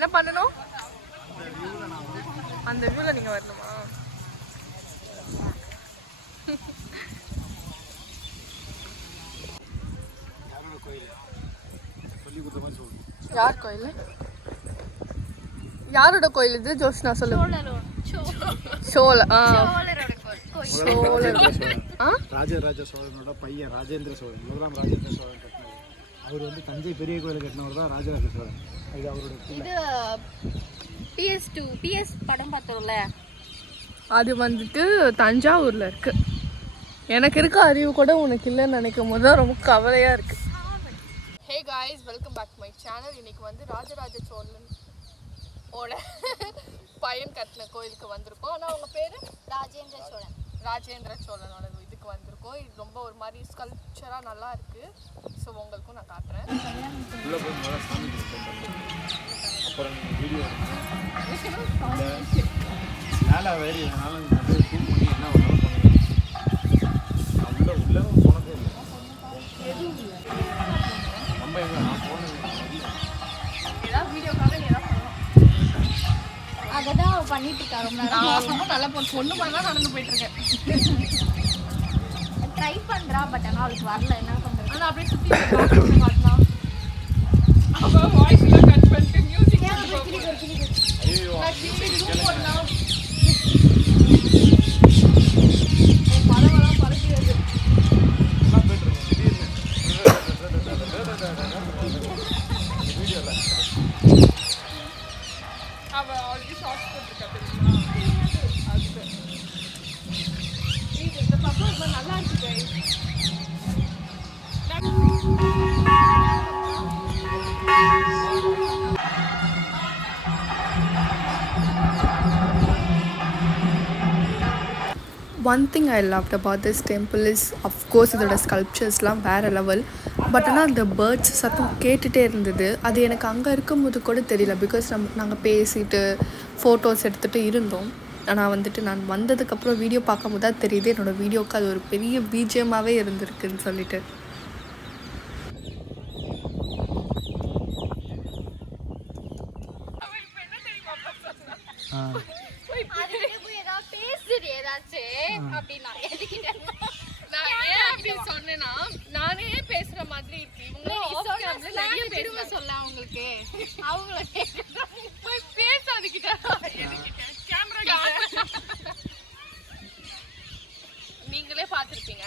என்ன பண்ணணும்? அந்த வியூல நீங்க வரணுமா? யார் கோயில்? யாரோட கோயில் இது? ஜோஷ்னா சொல்லு. சோழ ராஜராஜ சோழனோட பையன் ராஜேந்திர சோழன், முதலாம் ராஜேந்திர சோழன் கட்டினது. அவர் வந்து தஞ்சை பெரிய கோயில் கட்டினவர் தான் ராஜராஜ சோழன். இது அவரோட PS படம் பார்த்தோம்ல, அது வந்துட்டு தஞ்சாவூர்ல இருக்கு. எனக்கு இருக்க அறிவு கூட உனக்கு இல்லைன்னு நினைக்கும் போது தான் ரொம்ப கவலையா இருக்கு. Hey guys, welcome back to my channel. இன்னைக்கு வந்து ராஜராஜ சோழன் ஓட பையன் கட்டின கோயிலுக்கு வந்திருக்கோம். ஆனால் அவங்க பேர் ராஜேந்திர சோழனோட இதுக்கு வந்திருக்கோம். இது ரொம்ப ஒரு மாதிரி ஸ்கல்ப்சராக நல்லா இருக்கு. ஸோ உங்களுக்கும் நான் காட்டுறேன். அப்புறம் வீடியோ மேலே வேறு இதனால ஷூட் பண்ணி என்ன பண்ணாலும் பண்ணுவேன். உள்ள போனதே இல்லை. நம்ம எங்கே நான் போனது ஏதாவது வீடியோக்காக நீ ஏதாவது பண்ணலாம். அதை தான் பண்ணிட்டு இருக்கா. ரொம்ப நல்லா பொண்ணு மாதிரி தான் நடந்து போயிட்டு இருக்கேன். ட்ரை பண்றா, பட் ஆனால் அவளுக்கு வரல. என்ன பண்றது? ஆனால் அப்படியே சுற்றி காட்டலாம். அப்போ வாய்ஸ் எல்லாம் கட் பண்ணிட்டு மியூசிக் ஐயோ மரமெல்லாம் பறக்கிறது. அவள் ஆல்ரெடி ஷார்ட்ஸ் போட்டிருக்கா தெரியுமா? அது இந்த பக்கம் ரொம்ப நல்லா இருக்கு. One thing I loved about this temple is, of course, இதோட ஸ்கல்ப்சர்ஸ்லாம் வேறு லெவல். பட் ஆனால் அந்த பேர்ட்ஸ் சத்தம் கேட்டுகிட்டே இருந்தது. அது எனக்கு அங்கே இருக்கும்போது கூட தெரியல. பிகாஸ் நாங்கள் பேசிட்டு ஃபோட்டோஸ் எடுத்துகிட்டு இருந்தோம். ஆனால் வந்துட்டு நான் வந்ததுக்கப்புறம் வீடியோ பார்க்கும்போது தான் தெரியுது என்னோடய வீடியோவுக்கு அது ஒரு பெரிய பிஜிஎம்மாகவே இருந்திருக்குன்னு சொல்லிட்டு. நானே பேசுற மாதிரி இருக்கு. சொல்ல அவங்களுக்கு அவங்கள பேசாதுக்கிட்ட நீங்களே பார்த்துருப்பீங்க.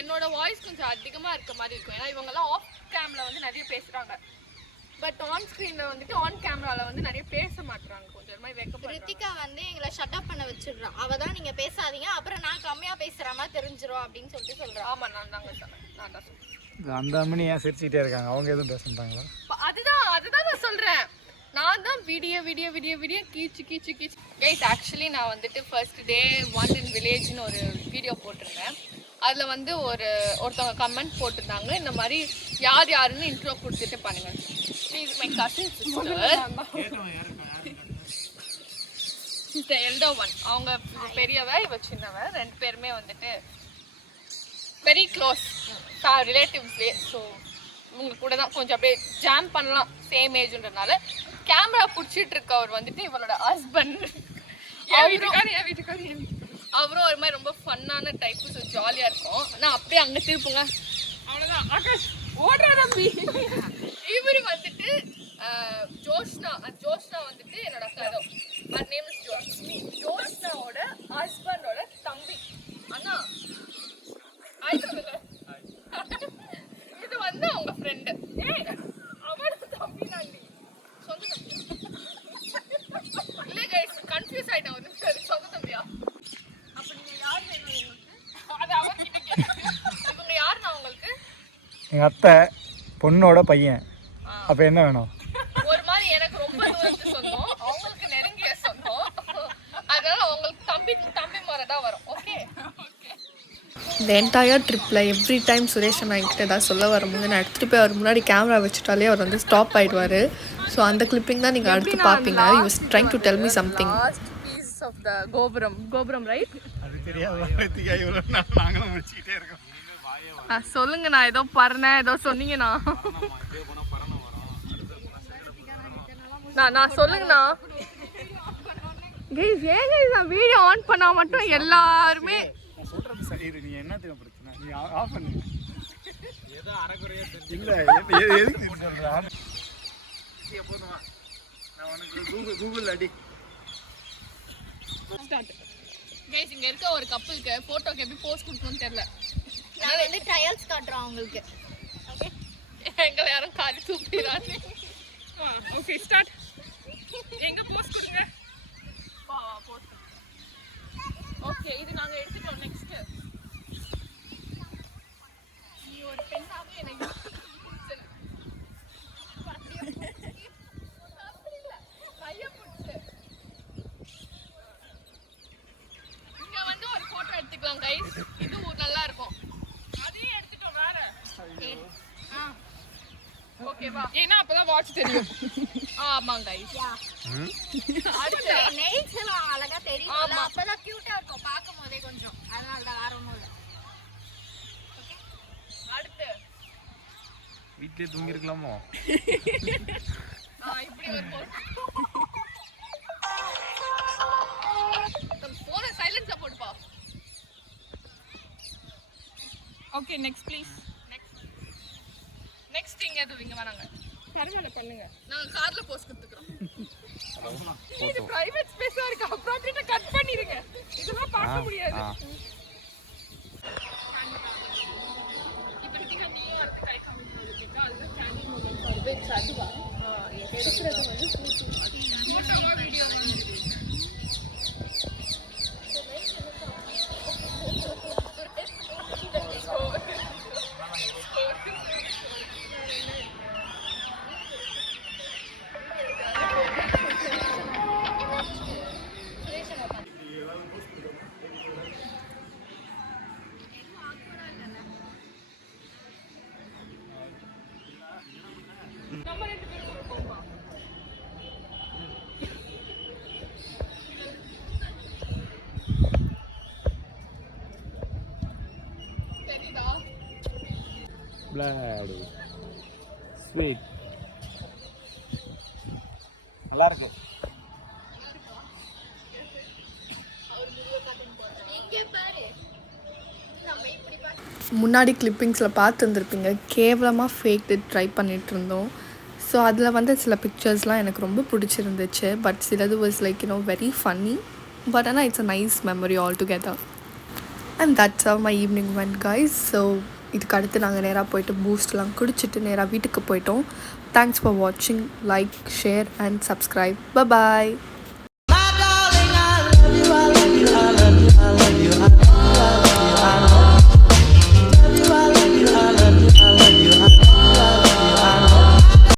என்னோட வாய்ஸ் கொஞ்சம் அதிகமா இருக்க மாதிரி இருக்கும். ஏன்னா இவங்கெல்லாம் ஆஃப் கேம்ல வந்து நிறைய பேசுறாங்க. பட் ஆன் ஸ்க்ரீனில் வந்துட்டு ஆன் கேமராவில் வந்து நிறைய பேச மாட்டாங்க. கொஞ்சம் மாதிரி வெக்கப்படுறாங்க. ரித்திகா வந்து எங்களை ஷட் அப் பண்ண வச்சிடுறான். அவள் தான் நீங்கள் பேசாதீங்க, அப்புறம் நான் கம்மியாக பேசுகிற மாதிரி தெரிஞ்சிடும் அப்படின்னு சொல்லிட்டு சொல்கிறேன். ஆமாம், நான் தான் சொல்கிறேன். அந்த அம்மனி ஏன் சிரிச்சுக்கிட்டே இருக்காங்க? அவங்க எதுவும் பேச மாட்டாங்களா? அதுதான் நான் சொல்கிறேன். நான் தான் வீடியோ கீச்சு கைஸ். ஆக்சுவலி நான் வந்துட்டு ஃபர்ஸ்ட் டே 1 in வில்லேஜ்னு ஒரு வீடியோ போட்டிருந்தேன். அதில் வந்து ஒருத்தவங்க கமெண்ட் போட்டிருந்தாங்க, இந்த மாதிரி யாருன்னு இன்ட்ரோ கொடுத்துட்டு பண்ணுங்க. Please my cousin sister, the elder one. அவங்க பெரியவ, இவ சின்னவ. 2 பேருமே வந்துட்டு வெரி க்ளோஸ் ரிலேட்டிவ்ஸ்லேயே. ஸோ இவங்க கூட தான் கொஞ்சம் அப்படியே ஜாம் பண்ணலாம், சேம் ஏஜ்ன்றதுனால. கேமரா பிடிச்சிட்டு இருக்கவர் வந்துட்டு இவளோட ஹஸ்பண்ட். அவரும் ஒரு மாதிரி ரொம்ப ஃபன்னான டைப்பு. ஸோ ஜாலியாக இருக்கும். ஆனால் அப்படியே அங்கே திருப்புங்க, அவ்வளோதான். ஆகாஷ் ஓடுறா தம்பி. இவர் வந்துட்டு ஜோஷ்னா வந்துட்டு என்னோட கதவு. அது நேம் இஸ் ஜோஷ்னாவோட ஹஸ்பண்டோட தம்பி. அண்ணா இது வந்து அவங்க ஃப்ரெண்டு. அவரோட தம்பி தாண்டி சொந்த தம்பி இல்லை கைஸ், கன்ஃபியூஸ் ஆகிட்டேன். வந்து சொந்த தம்பியா? அப்போ நீங்கள் யார் வேணும் உங்களுக்கு? அது அவர்கிட்ட கேட்குறேன். இவங்க யாருண்ணா உங்களுக்கு? எங்கள் அத்தை பொண்ணோட பையன். அப்போ என்ன வேணும்? ஒரு மாதிரி எனக்கு ரொம்ப தூரத்து சொந்தம், அவங்களுக்கு நெருங்கிய சொந்தம். அதனால உங்களுக்கு தம்பி முறை தான் வரும். ஓகே. இந்த என்டையர் ட்ரிப்பில் எவ்ரி டைம் சுரேஷ் நான் என்கிட்ட ஏதாவது சொல்ல வரும்போது நான் எடுத்துகிட்டு போய் அவர் முன்னாடி கேமரா வச்சுட்டாலே அவர் வந்து ஸ்டாப் ஆகிடுவார். ஸோ அந்த கிளிப்பிங் தான் நீங்கள் அடுத்து பார்ப்பீங்க. You was trying to tell me something. Last piece of the gopuram right? அது தெரியாது. நாங்களும் முடிச்சுக்கிட்டே இருக்கோம். சொல்லுங்க, நான் ஏதோ பறனேன் ஏதோ சொன்னீங்கண்ணா. நான் சொல்லுங்கண்ணா கைஸ் ஏன் கைஸ் நான் வீடியோ ஆன் பண்ணா மட்டும் எல்லாருமே நான் சொல்றது சரி நீ என்ன தெரியும் பிரச்சனை நீ ஆஃப் பண்ணு ஏதோ அரைக்குறையா இல்ல எதுக்கு சொல்றா போதுமா நான் உனக்கு கூகுள் அடி ஸ்டார்ட் கைஸ் இங்க இருக்க ஒரு கப்பலுக்கு போட்டோக்கு எப்படி போஸ்ட் கொடுக்கணும்னு தெரியல நான் வந்து ட்ரையல்ஸ் காட்டுறோம் உங்களுக்கு. ஓகே எங்களை யாரும் காலி தூக்கிடுறாங்க. Okay start. எங்க போஸ்ட் கொடுங்க. வா வா போஸ்ட். ஓகே இது நாங்க எடுத்துட்டோம். நெக்ஸ்ட் நீ ஒரு பெண்ணாவே எனக்கு இங்க வந்து ஒரு போட்டோ எடுத்துக்கலாம் கைஸ். இது நல்லா இருக்கும். அதையும் எடுத்துட்டோம் வேற. ஓகேவா? ஏன்னா அப்பதான் வாட்ச் தெரியும். ஆமாங்க கைஸ். அடுத்து நெயில்ஸ் எல்லாம் அழகா தெரியும். அப்பதான் கியூட்டா இருக்கும் பாக்கும்போதே கொஞ்சம். அதனால தான் வேற ஒண்ணும் இல்ல. ஓகே. அடுத்து வீட்லயே தூங்கி இருக்கலாமோ? இப்படி ஒரு போஸ்ட். போன சைலன்ஸா போடுப்பா. Okay next please. நெக்ஸ்ட் இங்க எதுவும் வேணாங்க. பரவாயில்ல பண்ணுங்க. நாங்க கார்ல போஸ்ட் கொடுத்துக்கிறோம். இது பிரைவேட் ஸ்பேஸா இருக்கு. அப்ராப்ரியேட்டா கட் பண்ணிருங்க. இதெல்லாம் பார்க்க முடியாது. இப்போ நீ அடுத்து கை காமிக்கணும் கேட்டா அதுல ஸ்டாண்டிங் மூமெண்ட் வருது. அதுவா? எடுக்கிறது வந்து போட்டோவா வீடியோ Bloody sweet. நல்லா இருக்கு. முன்னாடி கிளிப்பிங்ஸில் பார்த்துருந்துருப்பீங்க கேவலமாக ஃபேக் ட்ரை பண்ணிகிட்டு இருந்தோம். ஸோ அதில் வந்து சில பிக்சர்ஸ்லாம் எனக்கு ரொம்ப பிடிச்சிருந்துச்சு. பட் சிலது was like very funny. But ஆனால் it's a nice memory all together. And that's how my evening went guys. So இதுக்கு அடுத்து நாங்கள் நேராக போயிட்டு பூஸ்ட்லாம் குடிச்சிட்டு நேராக வீட்டுக்கு போயிட்டோம். தேங்க்ஸ் ஃபார் வாட்சிங். Like, share and subscribe. By.